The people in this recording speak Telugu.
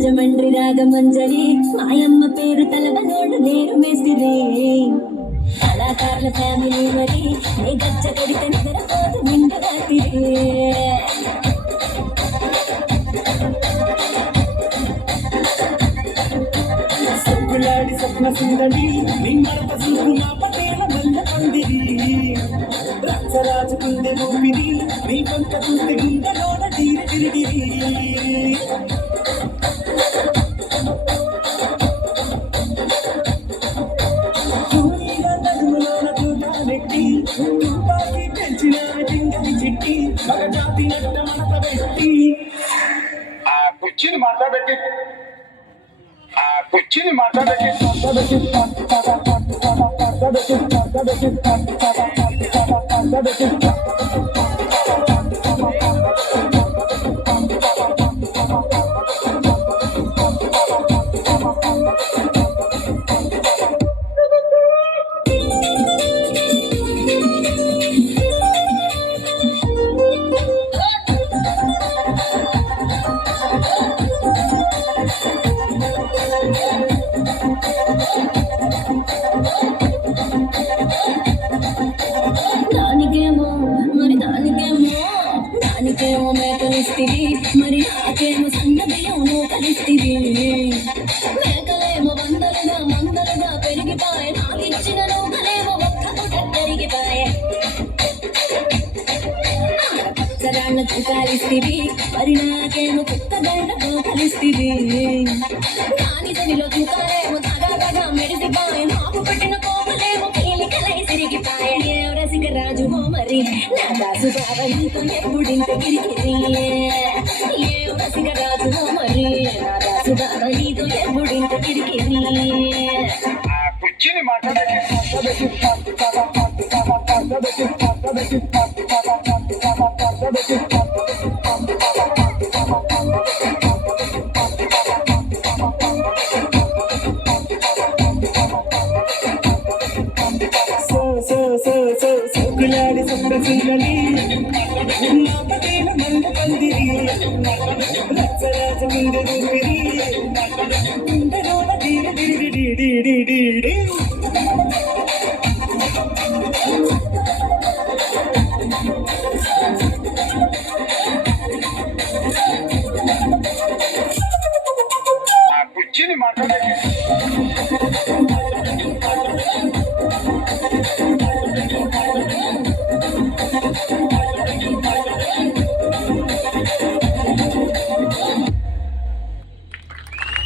రాజమండ్రి రాగమంజరి మాయమ్మ పేరు తలవనోడు లేరు మేస్తిరి కళాకారుల ఫ్యామిలీ మరి నీ గచ్చ కడితే నిద్రపోదు నిండు రాత్రి సొక్కులాడి స్వప్న సుందరి నిమ్మడత చూపు మా పటేల మల్ల పందిరి రచ్చరాజు కుందె ఊపిరి నీ పంట కుందె గుండెలోన తీరి తిరిగిరి నడుములోన చూడాలెట్టి తుపాకి పెంచిన జింగలి చిట్టి మగ జాతి నట్ట మనత పెట్టి ఆ కుర్చీని మాట్లాడబెట్టి కుర్చీని మాట్లాడబెట్టి దానికేమో మేకలిస్తివి మరి నాకేమో సన్న బియ్యం కలిస్తివి మేకలేమో మందలుగా పెరిగిపాయే నాకిచ్చిన నూకలేమో ఒక్క పుట కరిగిపాయే పచ్చరాళ్ళ తూకాలిస్తివి మరి నాకేమో కుక్క గంటతో కలిస్తివి దాని సనిలో తూకాలేమో తగా మెరిసిపాయే నాకు పెట్టిన కోపలేమో కీలికలై తిరిగిపాయే రసిక రాజు మరి నా దాసు బాబా నీతో ఎప్పుడింత కిరికిరి ఏ రసిక రాజు మరి నా దాసు బాబా నీతో ఎప్పుడింత కిరికిరి కుర్చీని మాట్లాడబెట్టి సొక్కులాడి స్వప్న సుందరి మా పటేల మల్ల పందిరి రచ్చరాజ గుండె ఊపిరి గుండెలోన తీరి తిరిగి కుర్చీని మాట్లాడబెట్టి